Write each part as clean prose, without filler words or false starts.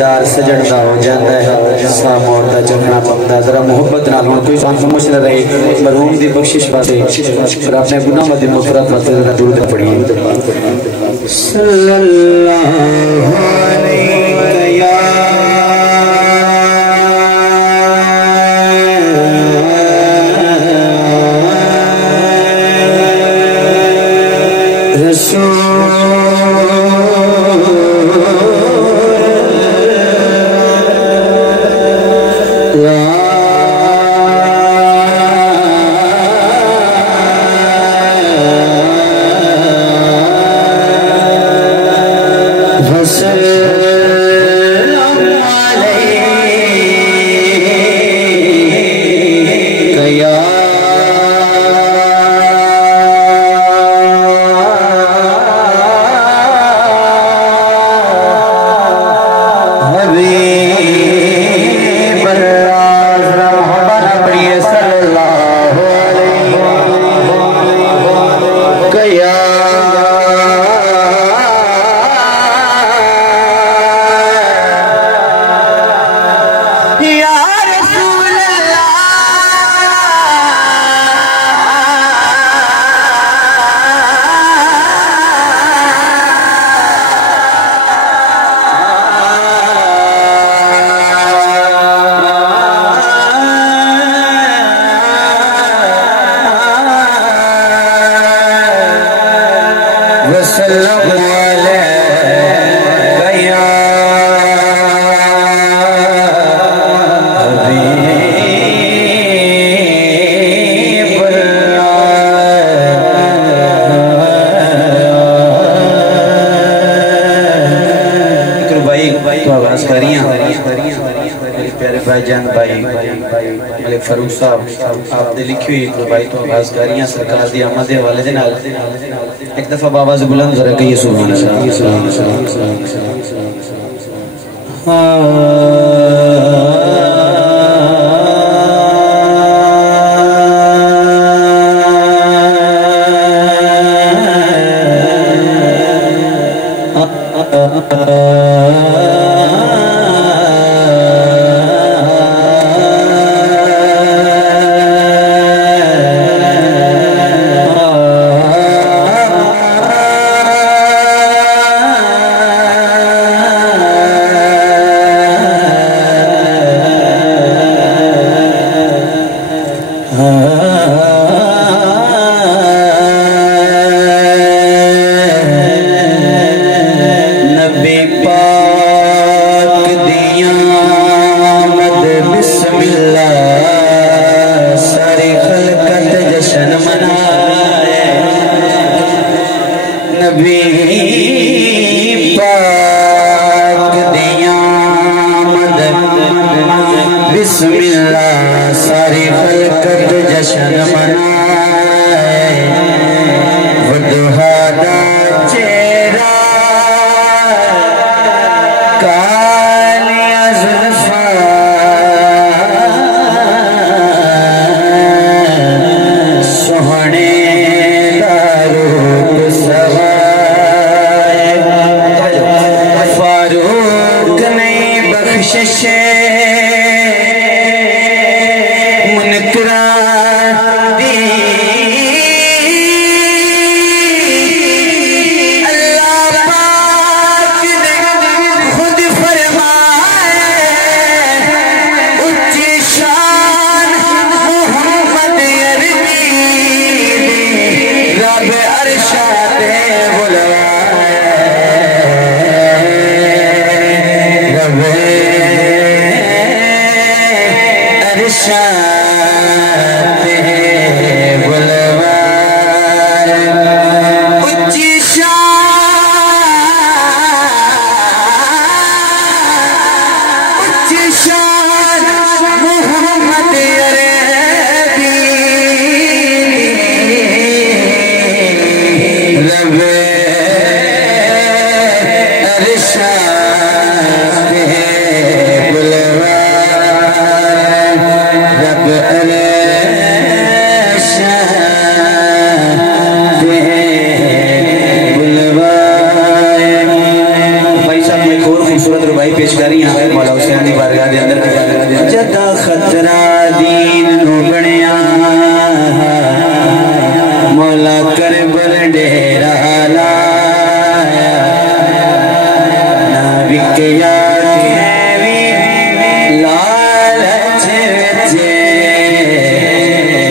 दीदार सजन का हो जाता है सा मौत का चलना पड़ता जरा मोहब्बत नाल हुण कोई खामोश न रहे मरहूम दी बख्शिश पासे और अपने गुनाहों दी मग़फ़िरत वास्ते जरा दुरूद पढ़िए सल्लल्लाहु अलैहि या फरूक साहब आपने लिखी हुई तो भाई तो आवाज़कारियां सरकार दी आमद वाले दे नाल एक दफा बाबा से बुलंद जरा कहिए सुभान खूबसूरत रुबाई पेश कर रही हैं मौला हुसैन दी बारगाह दे अंदर। जदा खतरा दीन नू बनया मौला करबल डेरा लाया ना विकया लालच विच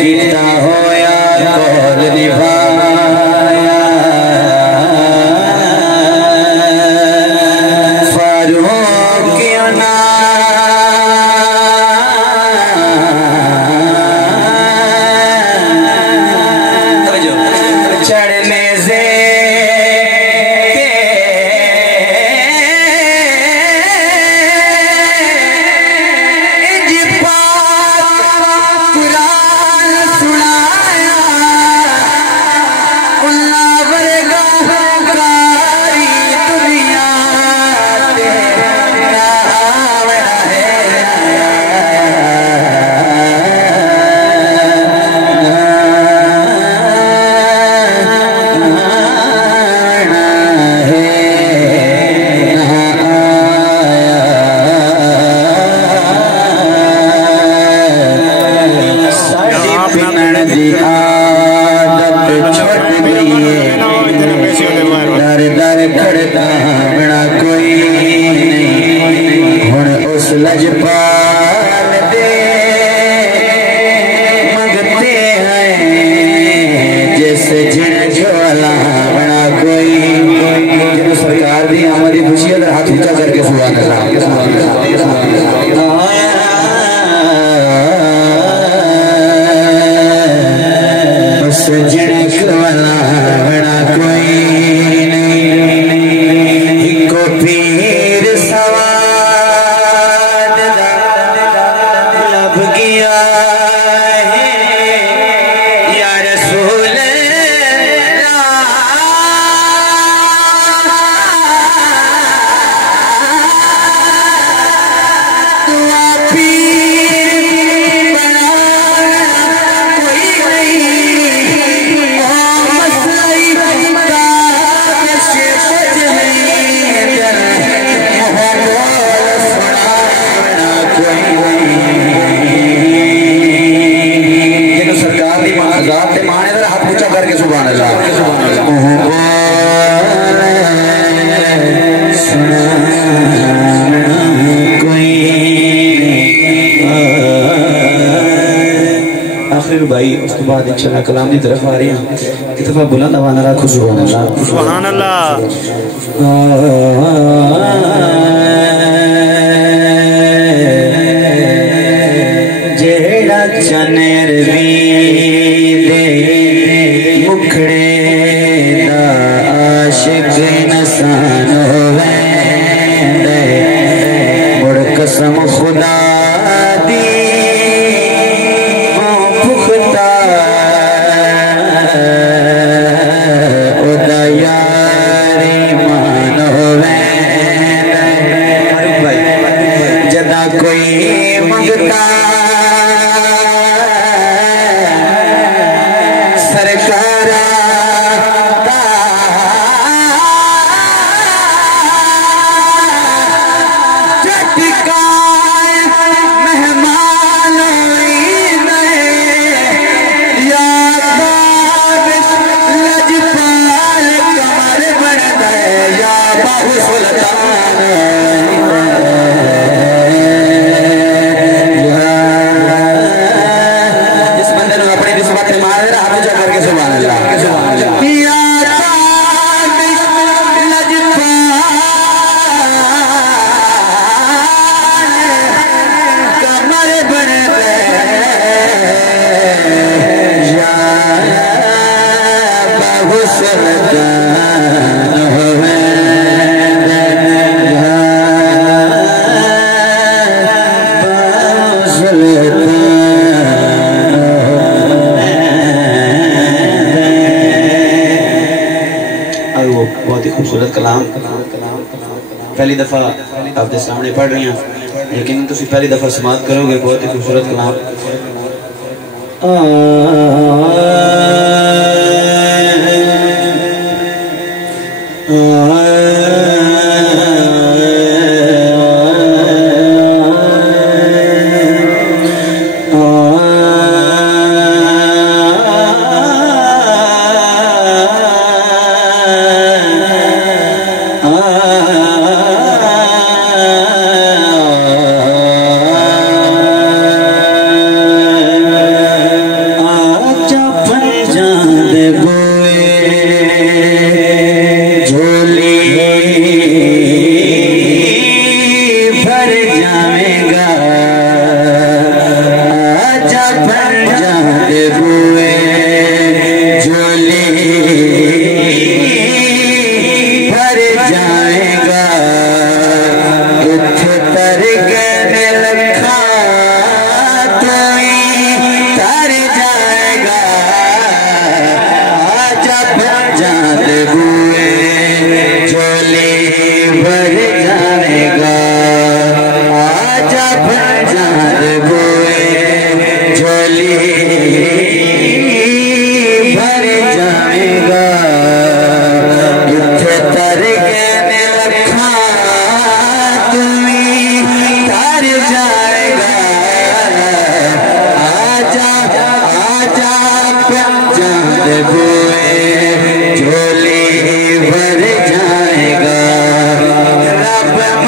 कीता होया कौल निभाया फारूक ना चढ़ने से लजपाल दे मंगते हैं जिस जिन झोला बना कोई जिन सरकार दी आमद की खुशी अगर हाथ ऊंचा करके सुभान अल्लाह उस जिन झोला बना कोई नहीं को पीर सवा भाई उसके बाद इंशाल्लाह कलाम की तरफ आ रही हैं। एक दफा बुलंद आवाज़ में रखो सुभान अल्लाह सुभान अल्लाह। जेड़ा चनेर भी दे मुखड़े दा आशिक इंसान होवे मुड़ कसम खुदा दी कोई मंगता सरकार मेहमान लजपाल कमर बन गए या बाबू सुल्तान बहुत ही खूबसूरत कलाम पहली दफ़ा आपके सामने पढ़ रही हैं, लेकिन तुम पहली दफ़ा समात करोगे। बहुत ही खूबसूरत कलाम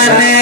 मने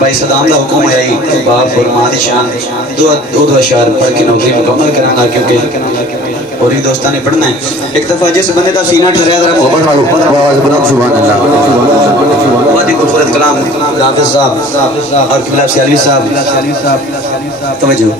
भाई सदाम का हुक्म है बाप और मां की शान दो अशार पढ़ के नौकरी मुकम्मल करांगा क्योंकि और ही दोस्तां ने पढ़ना है। एक दफा जिस बंदे का सीना ठहराया जरा मोहब्बत वालों आवाज बनाओ सुभान अल्लाह। वादी खूबसूरत कलाम हाफिज साहब और किबला सियालवी साहब तवज्जो।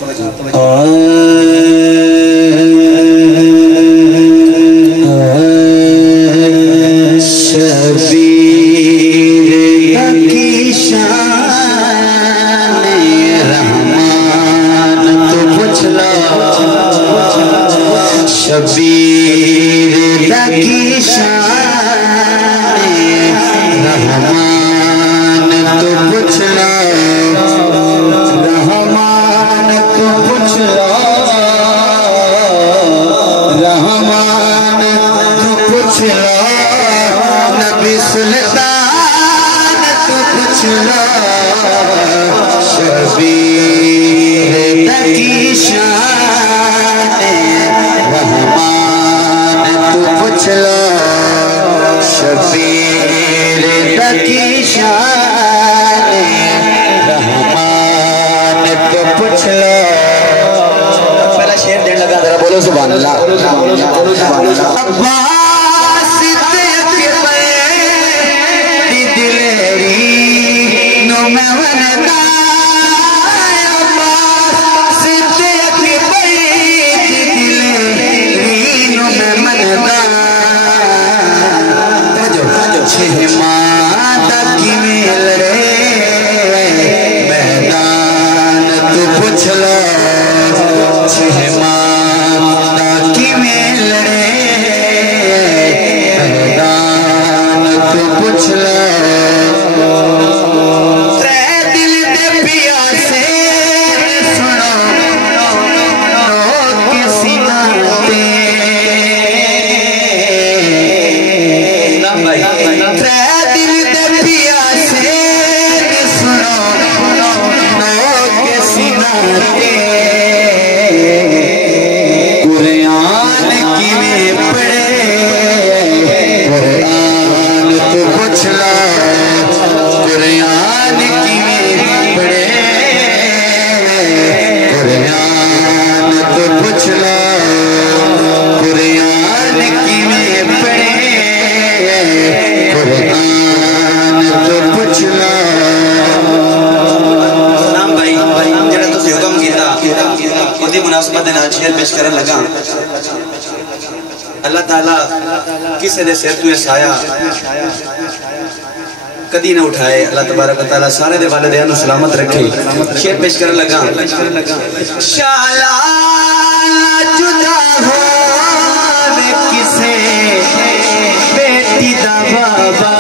शबीर लकी शान रहमान तो कुछ शबीर तकी शान रहमान तू पूछ लो शबीर तकी शान रहमान तू पूछ लो। पहला शेर देने लगा जरा बोलो सुभान अल्लाह। अल्लाह ताला किसी दे सिर तू साया कदी ना उठाए। अल्लाह तबारक व तआला सारे दे वालिदैन नु सलामत रखे। शेर पेश करन लगा शाला जुदा हो किसे बेटी दा बाबा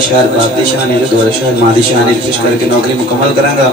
शायर बादी शान है दो शायर मादी शान है पेश करके नौकरी मुकम्मल करांगा।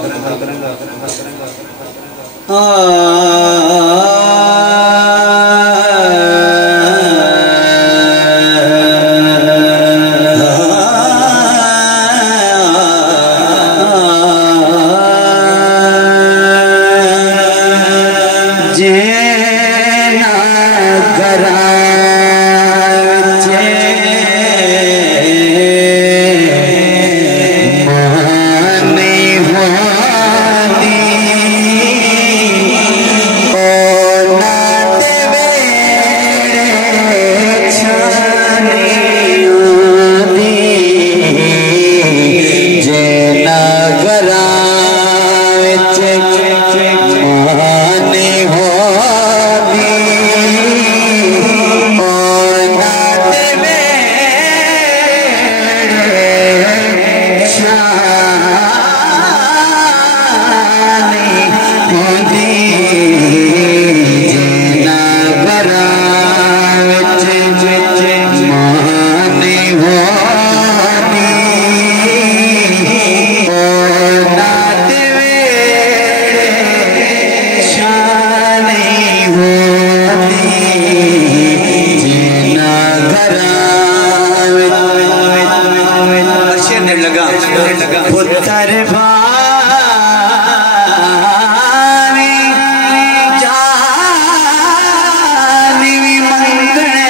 करने लगा पुत्र भावे जानी मंगणे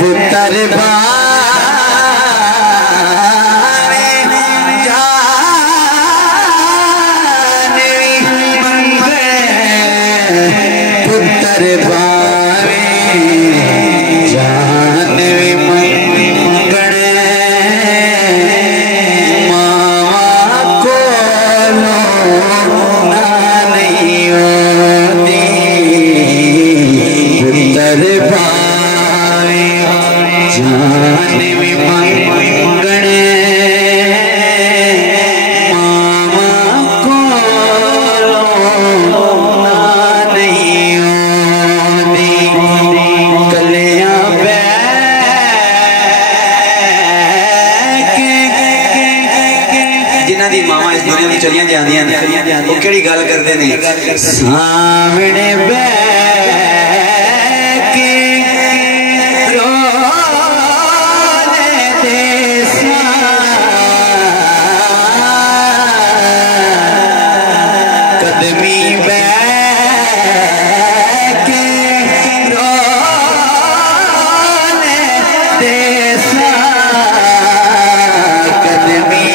पुत्र भावे जानी मंगणे पुत्र भावे जानवी मंगणे मावा को ना नहीं होती पुत्र भावे जानवी मंगणे मावा को ना नहीं होती कलियां जिन्हां दी मावां इस दुनिया दी चलियां जांदियां ने वो केड़ी गल करदे ने सामने बैठ के रोने दे कदमी बैठ के रोने दे कदमी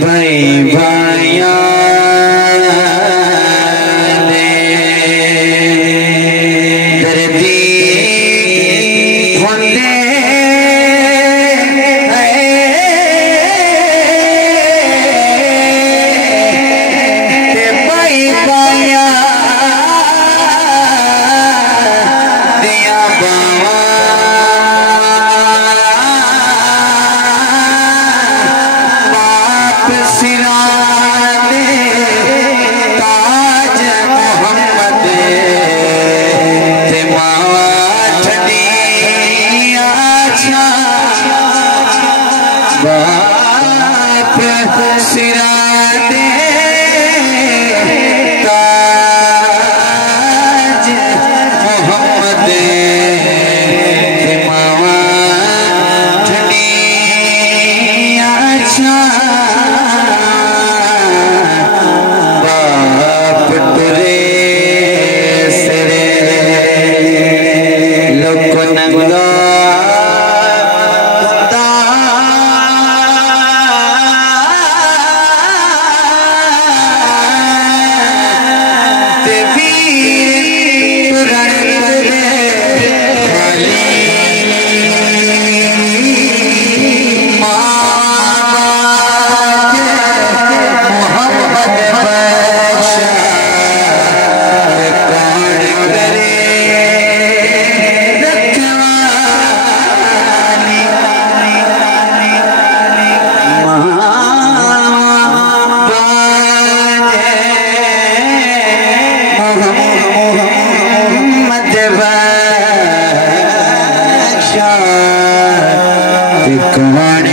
भाई भाइया दर्दी होंदे भाई भाइया दिया बावा ताज मोहम्मद बाप सिरा दे ताज मोहम्मद मावा ठंडी अच्छा बाप टुरे सिरे लोक नंगा कौन